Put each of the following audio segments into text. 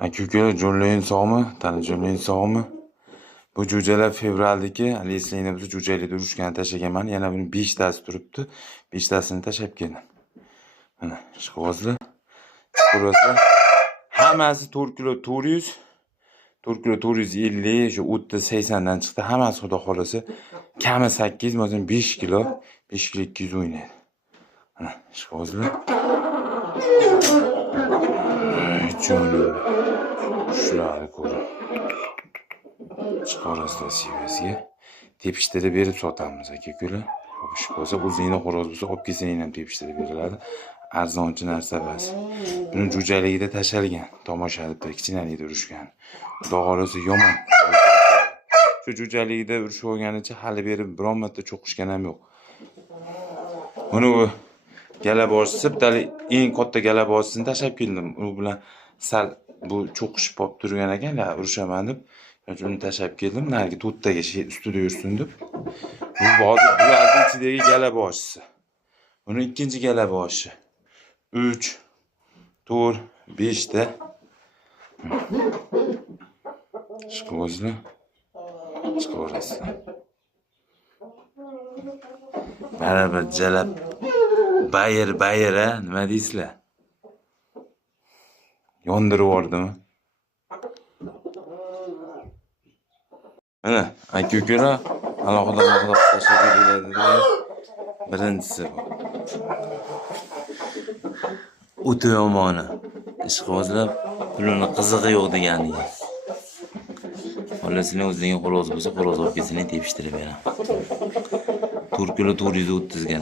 Aka-ukalar jo'nlayin sog'mi? Tani jo'nlayin sog'mi? Bu jo'jalar fevraldagi, esingda bo'lsa jo'jalikda urushgani tashlaganman. Yana buni 5 tasi turibdi. 5 tasini tashlab keldim. Mana ishqibozlar, chiqarasizlar. Hammasi 4 kilo 400, 4 kilo 450, shu 30-80 dan chiqdi. Hammasi xudo xolasa kami 8, masalan 5 kilo, 5 kilo 200 o'ynaydi. Mana ishqibozlar. Jo'nlar. Shularni ko'ring. Chiqarasizlar seviyasiga. Tepishtirib berib sotamiz aka-ukalar. Xo'sh bo'lsa, o'zingizning xo'roz bo'lsa, olib kelsanglar ham tepishtirib beriladi. Arzonchi narsa emas. Buni jo'jaligida tashalgan, tomoshabinda kichkinalikda urushgan. Xudo xolasa yomon. Shu jo'jaligida urushib olganicha hali berib biron marta cho'qishgan ham yo'q. Buni u galaboshi siptali eng katta galabosini tashlab keldim. U bilan sal bu cho'qishib qolib turgan ekan, urushaman deb. Shuni tashlab keldim, narigi to'rttaga ustida yursin deb. Bu hozir bularning ichidagi galaboshisi. Buni ikkinchi galaboshi. 3, 4, 5 ta. Ishqibozlar. Chiqarasizlar. Barabir jalab bayir a, nima deysizlar? Yondirib yubordimi? Mana aka-ukalar alohida tashlab beriladi. Birinchisi bu. O'ta yomoni. Ishqibozlar pulini qizig'i yo'q deganingiz. Xo'lasizlar o'zingizning xo'roz bo'lsa, xo'roz olib kelsanglar tepishtirib beraman. 4 kilo 430 ga.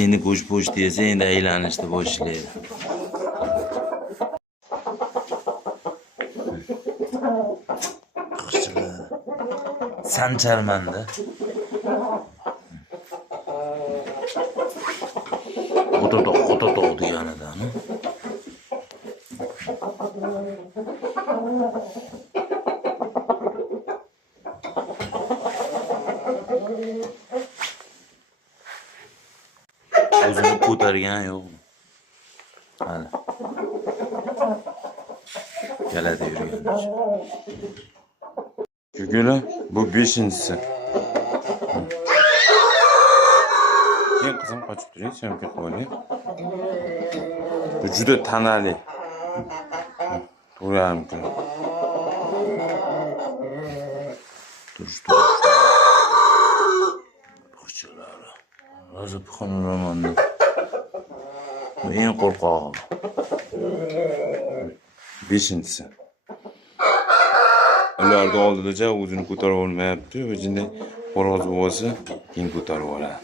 Endi go'sh desa, endi aylanishni boshlaydi. Sanchalmanda. Ototoq deganidan. O'zini ko'targan yo'q. Hali. Galada yurgan. Ukalar, bu 5-inchisi. Keyin qizim qochib turing, syomka qilib. Bu juda tanali. To'g'ri mumkin. Turish. Qo'chilari. Hozir xonamda. Bu eng qo'rqog'i. 5-inchisi. Ularni oldidacha o'zini ko'tarib olmayapti. O'zini xo'roz bo'lsa, keyin ko'tarib oladi.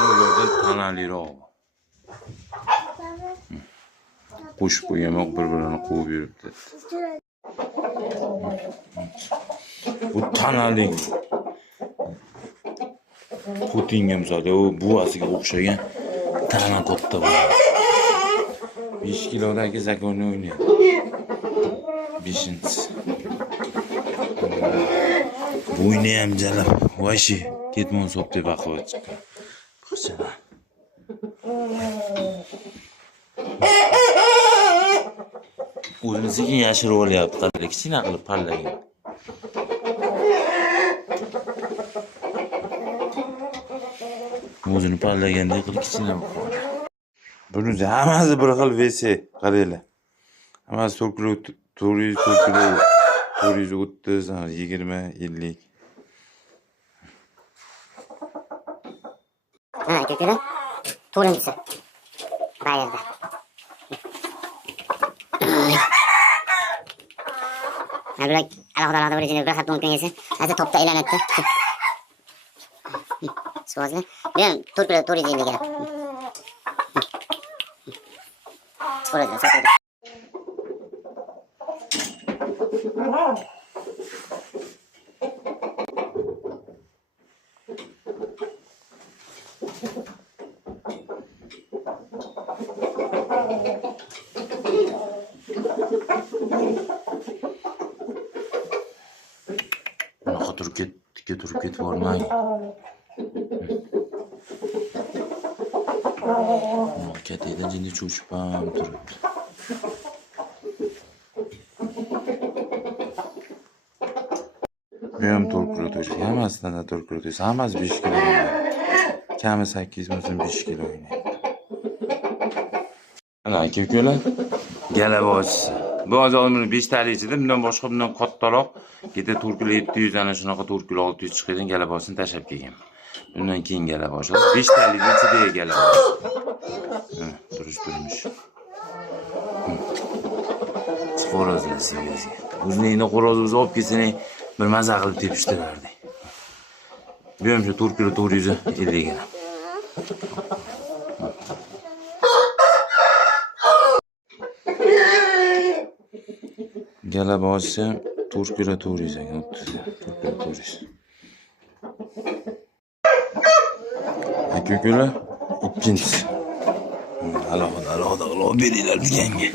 Ulardan tanaliroq. Qo'shib qo'ygamoq bir-birini quvib yuribdi. Bu tanali. Putinga misol, u buvasiga o'xshagan tana katta bo'ladi. 5 kilodagi zakonni o'ynaydi. 5-inchisi. Bo'yni ham jalab, vashi ketmon sop deb baqirib chiqqan. Qirchalar. O'zini sekin yashirib olyapti, qadri kichkina qilib parlagan. O'zini parlagandek qilib kichkina qilib. Buni hammasi bir xil VC, qaranglar. Hammasi 4 kilo 400, 4 kilo 430, 20, 50. Ha, aka-ukalar. 4-inchisi. Bayirda. Bular alohida bir bir hafta mumkin esa, hozir topda aylanadi. Suvozlar. Men 4 kilo 450 ga. Suvozlar sotadi. Chiqib ketvormang. Katida jinni cho'chib ham turibdi. Bu ham 4 kilo to'ydi. Hammasidan 4 kilo to'ydi. Hammasi 5 kilo. Kami 8 bo'lsin 5 kilo o'ynaydi. Ana aka-ukalar, galabozisi. Bu hozir 5 talik ichida, bundan boshqa bundan kattaroq, keta 4 kilo 700 ana shunaqa 4 kilo 600 chiqadigan galabozini tashlab kelgan. Bundan keyin galaboz. 5 talik ichida galaboz. Turmush. Xo'rozlar seviyasi. O'zingni xo'rozni olib kelsang, bir maza qilib tepishtirardi. Bu ham shu 4 kilo 450 gram. Galabozi 4 kilo 400 ekan, 4 kilo 400. Aka-ukalar, ikkinchisi. Alohida qilib beringlar deganga.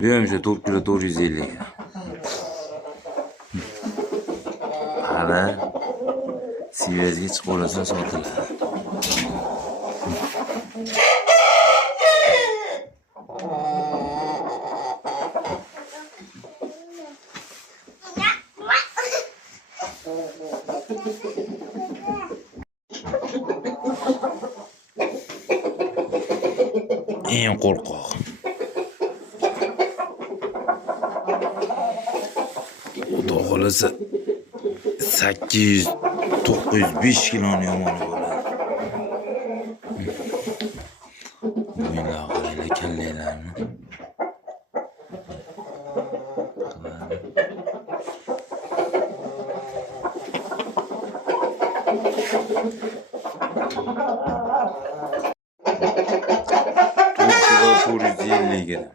Bu ham shu 4 kilo 450 gram. Qara, sivazga chiqib olasan sotiladi. Eng qo'rqoq. Xudo xolasa 800-905 kiloni yomoni bo'ladi. Bo'yinlar qaraylar, kallaylarni. Turkiya 450 gram.